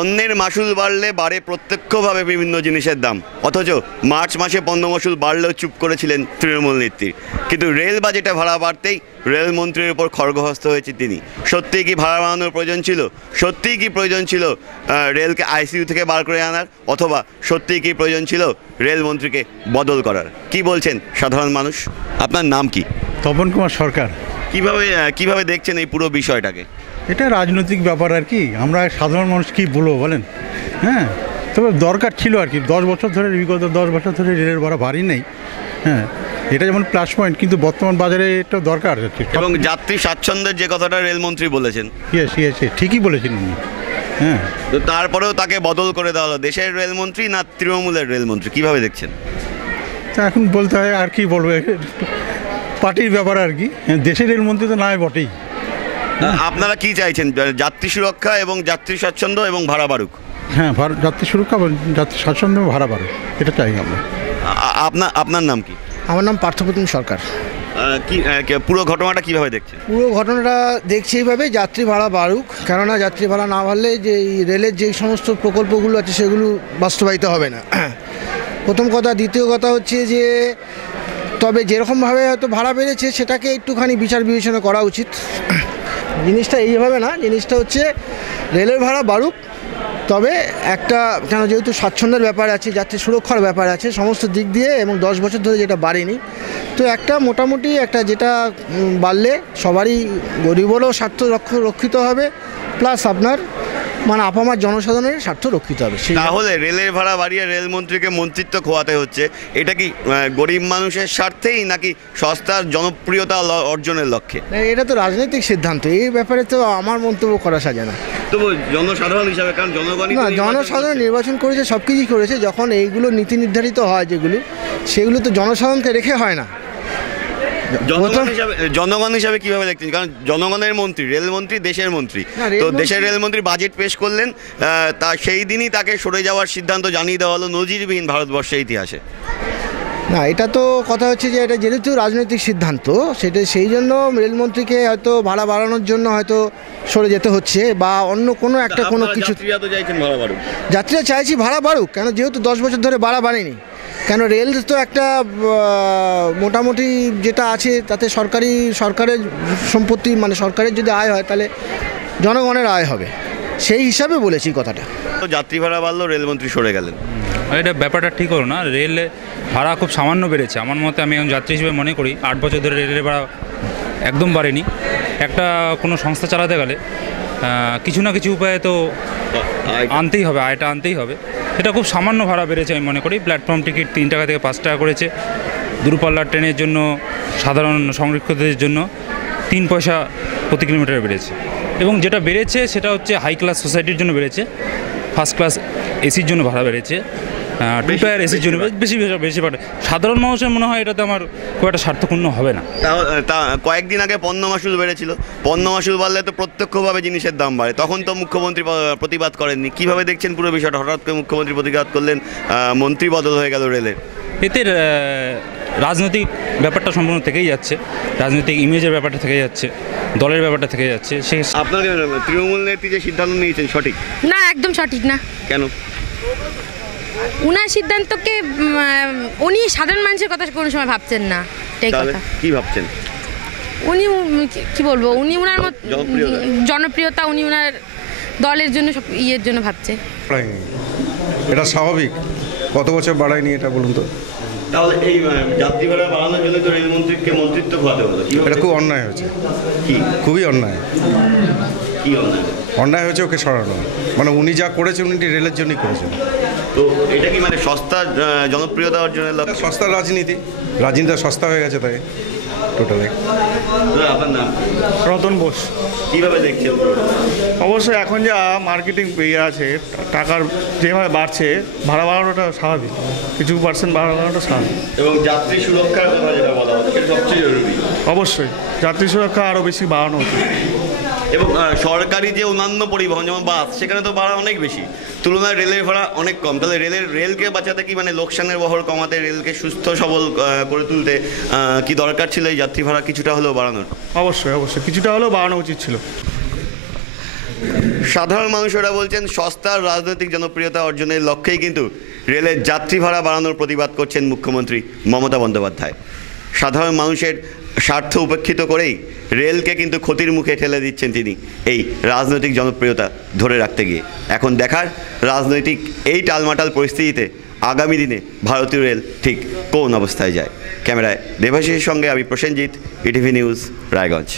পণ্যের মাসুল বাড়লে বাড়ে প্রত্যক্ষভাবে বিভিন্ন জিনিসের দাম, অথচ মার্চ মাসে পণ্য মাসুল বাড়লেও চুপ করেছিলেন তৃণমূল নেত্রী। কিন্তু রেল বাজেটে ভাড়া বাড়তেই রেলমন্ত্রীর উপর খড়গহস্ত হয়েছে তিনি। সত্যিই কি ভাড়া বাড়ানোর প্রয়োজন ছিল? সত্যিই কি প্রয়োজন ছিল রেলকে আইসিইউ থেকে বার করে আনার? অথবা সত্যিই কি প্রয়োজন ছিল রেলমন্ত্রীকে বদল করার? কি বলছেন সাধারণ মানুষ? আপনার নাম কি? তপন কুমার সরকার। কিভাবে দেখছেন এই পুরো বিষয়টাকে? এটা রাজনৈতিক ব্যাপার আর কি, আমরা সাধারণ মানুষ কি বলবো বলেন। হ্যাঁ, তবে দরকার ছিল আর কি, 10 বছর ধরে, বিগত 10 বছর ধরে রেলের ভাড়া বাড়ি নেই। হ্যাঁ, এটা যেমন প্লাস পয়েন্ট, কিন্তু বর্তমান বাজারে এটা দরকার আছে। এবং যাত্রী স্বাচ্ছন্দ্যের যে কথাটা রেলমন্ত্রী বলেছেন, ঠিকই বলেছেন উনি। হ্যাঁ, তো তারপরেও তাকে বদল করে দেওয়া হলো। দেশের রেলমন্ত্রী না তৃণমূলের রেলমন্ত্রী, কিভাবে দেখছেন? তা এখন বলতে হয় আর কি বলবো, পার্টির ব্যাপার আর কি। দেশের রেলমন্ত্রী তো নয় বটেই। আপনারা কি চাইছেন? যাত্রী সুরক্ষা এবং যাত্রী স্বাচ্ছন্দ্য এবং ভাড়া বাড়ুক। হ্যাঁ, যাত্রী সুরক্ষা, যাত্রী স্বাচ্ছন্দ্য, ভাড়া বাড়ুক, এটা চাই আমরা। আপনার নাম কি? আমার নাম পার্থপ্রতিম সরকার। পুরো ঘটনাটা কিভাবে দেখছেন? পুরো ঘটনাটা দেখছি এইভাবে, যাত্রী ভাড়া বাড়ুক, কেননা যাত্রী ভাড়া না বাড়লে যে এই রেলের যে সমস্ত প্রকল্পগুলো আছে সেগুলো বাস্তবায়িত হবে না, প্রথম কথা। দ্বিতীয় কথা হচ্ছে যে তবে যেরকমভাবে হয়তো ভাড়া বেড়েছে সেটাকে একটুখানি বিচার বিবেচনা করা উচিত। জিনিসটা এইভাবে না, জিনিসটা হচ্ছে রেলের ভাড়া বাড়ুক, তবে একটা, কেন যেহেতু স্বাচ্ছন্দ্যের ব্যাপার আছে, যাত্রী সুরক্ষার ব্যাপার আছে, সমস্ত দিক দিয়ে, এবং 10 বছর ধরে যেটা বাড়েনি, তো একটা মোটামুটি একটা যেটা বাড়লে সবারই, গরিবেরও স্বার্থ রক্ষিত হবে, প্লাস আপনার মানে আপামার জনসাধারণের স্বার্থ রক্ষিত হবে। তাহলে রেলের ভাড়া বাড়িয়ে রেলমন্ত্রীকে মন্ত্রিত্ব খোয়াতে হচ্ছে, এটা কি গরিব মানুষের স্বার্থেই নাকি সস্তার জনপ্রিয়তা অর্জনের লক্ষ্যে? এটা তো রাজনৈতিক সিদ্ধান্ত, এই ব্যাপারে তো আমার মন্তব্য করা সাজে না। তবু জনসাধারণ হিসাবে, কারণ জনসাধারণ নির্বাচন করেছে, সব কিছুই করেছে। যখন এইগুলো নীতি নির্ধারিত হয় যেগুলো, সেগুলো তো জনসাধারণকে রেখে হয় না। জনগণ হিসাবে কিভাবে দেখছেন? কারণ জনগণের মন্ত্রী, রেলমন্ত্রী দেশের মন্ত্রী, তো দেশের রেলমন্ত্রী বাজেট পেশ করলেন, তা সেই দিনই তাকে সরে যাওয়ার সিদ্ধান্ত জানিয়ে দেওয়া হলো, নজিরবিহীন ভারতবর্ষের ইতিহাসে। না, এটা তো কথা হচ্ছে যে এটা যেহেতু রাজনৈতিক সিদ্ধান্ত, সেটা সেই জন্য রেলমন্ত্রীকে হয়তো ভাড়া বাড়ানোর জন্য হয়তো সরে যেতে হচ্ছে, বা অন্য কোনো একটা কোনো কিছু। যাত্রীরা চাইছি ভাড়া বাড়ুক, কেন যেহেতু 10 বছর ধরে ভাড়া বাড়েনি। কেন রেল তো একটা মোটামুটি যেটা আছে তাতে সরকারের সম্পত্তি, মানে সরকারের যদি আয় হয় তাহলে জনগণের আয় হবে, সেই হিসাবে বলেছি কথাটা। যাত্রী ভাড়া বাড়লো, রেলমন্ত্রী সরে গেলেন, এটা ব্যাপারটা ঠিক হলো না। রেল ভাড়া খুব সামান্য বেড়েছে আমার মতে, আমি এখন যাত্রী হিসেবে মনে করি 8 বছর ধরে রেলের ভাড়া একদম বাড়েনি। একটা কোনো সংস্থা চালাতে গেলে কিছু না কিছু উপায়ে তো আনতেই হবে, আয়টা আনতেই হবে। এটা খুব সামান্য ভাড়া বেড়েছে আমি মনে করি। প্ল্যাটফর্ম টিকিট 3 টাকা থেকে 5 টাকা করেছে। দূরপাল্লার ট্রেনের জন্য, সাধারণ সংরক্ষিতদের জন্য 3 পয়সা প্রতি কিলোমিটার বেড়েছে। এবং যেটা বেড়েছে সেটা হচ্ছে হাই ক্লাস সোসাইটির জন্য বেড়েছে, ফার্স্ট ক্লাস এসির জন্য ভাড়া বেড়েছে, 2 টায়ার এসির জন্য বেশি বাড়ে। সাধারণ মানুষের মনে হয় এটাতে আমার খুব একটা স্বার্থপূর্ণ হবে না। তা কয়েকদিন আগে পণ্য মাসুল বেড়েছিল, পণ্য মাসুল বাড়লে তো প্রত্যক্ষভাবে জিনিসের দাম বাড়ে, তখন তো মুখ্যমন্ত্রী প্রতিবাদ করেননি। কিভাবে দেখছেন পুরো বিষয়টা? হঠাৎ করে মুখ্যমন্ত্রী প্রতিবাদ করলেন, মন্ত্রী বদল হয়ে গেল রেলের। এতে রাজনৈতিক ব্যাপারটা সম্পূর্ণ থেকেই যাচ্ছে, রাজনৈতিক ইমেজের ব্যাপারটা থেকে যাচ্ছে, দলের ব্যাপারটা থেকে যাচ্ছে। আপনাকে তৃণমূল নেত্রী যে সিদ্ধান্ত নিয়েছেন সঠিক না? একদম সঠিক না। কেন? উনার সিদ্ধান্তকে উনি সাধারণ মানুষের কথা কোনো সময় ভাবছেন না। কি ভাবছেন? উনি কি বলবো, উনি উনার জনপ্রিয়তা, উনি উনার দলের জন্য, সব ইয়ের জন্য ভাবছে। এটা স্বাভাবিক, কত বছর বাড়ায়নি এটা বলুন তো। তাহলে এই যাত্রী ভাড়া বাড়ানোর জন্য তো রেলমন্ত্রীকে মন্ত্রিত্ব খোয়াতে হলো। এটা খুব অন্যায় হয়েছে, খুবই অন্যায়। কি অন্যায়? অন্যায় হয়েছে ওকে সরানো, মানে উনি যা করেছেন উনি রেলের জন্যই করেছেন। তো এটা কি মানে সস্তা জনপ্রিয়তা অর্জনের লক্ষ্য? সস্তা রাজনীতিটা সস্তা হয়ে গেছে তাই টোটালি। আপনার নাম? রতন বোস। কীভাবে দেখছেন? অবশ্যই এখন যা মার্কেটিং ইয়ে আছে, টাকার যেভাবে বাড়ছে, ভাড়া বাড়ানোটা স্বাভাবিক, কিছু পার্সেন্ট ভাড়া বাড়ানোটা স্বাভাবিক। এবং যাত্রী সুরক্ষার কথা যেটা বলা হচ্ছে সেটা সবচেয়ে জরুরি। অবশ্যই যাত্রী সুরক্ষা আরও বেশি বাড়ানো উচিত। এবং সরকারি যে অন্যান্য পরিবহন যেমন বাস, সেখানে তো ভাড়া অনেক বেশি, তুলনায় রেলের ভাড়া অনেক কম। তাহলে রেলকে বাঁচাতে কি মানে লোকসানের বহর কমাতে, রেলকে সুস্থ সবল করে তুলতে কি দরকার ছিল এই যাত্রী ভাড়া কিছুটা হলেও বাড়ানোর? অবশ্যই কিছুটা হলেও বাড়ানো উচিত ছিল। সাধারণ মানুষেরা বলছেন সস্তার রাজনৈতিক জনপ্রিয়তা অর্জনের লক্ষ্যেই কিন্তু রেলের যাত্রী ভাড়া বাড়ানোর প্রতিবাদ করছেন মুখ্যমন্ত্রী মমতা বন্দ্যোপাধ্যায়। সাধারণ মানুষের স্বার্থ উপেক্ষিত করেই রেলকে কিন্তু ক্ষতির মুখে ঠেলে দিচ্ছেন তিনি এই রাজনৈতিক জনপ্রিয়তা ধরে রাখতে গিয়ে। এখন দেখার রাজনৈতিক এই টালমাটাল পরিস্থিতিতে আগামী দিনে ভারতীয় রেল ঠিক কোন অবস্থায় যায়। ক্যামেরায় দেবাশিসের সঙ্গে আমি প্রসেনজিৎ, ইটিভি নিউজ, রায়গঞ্জ।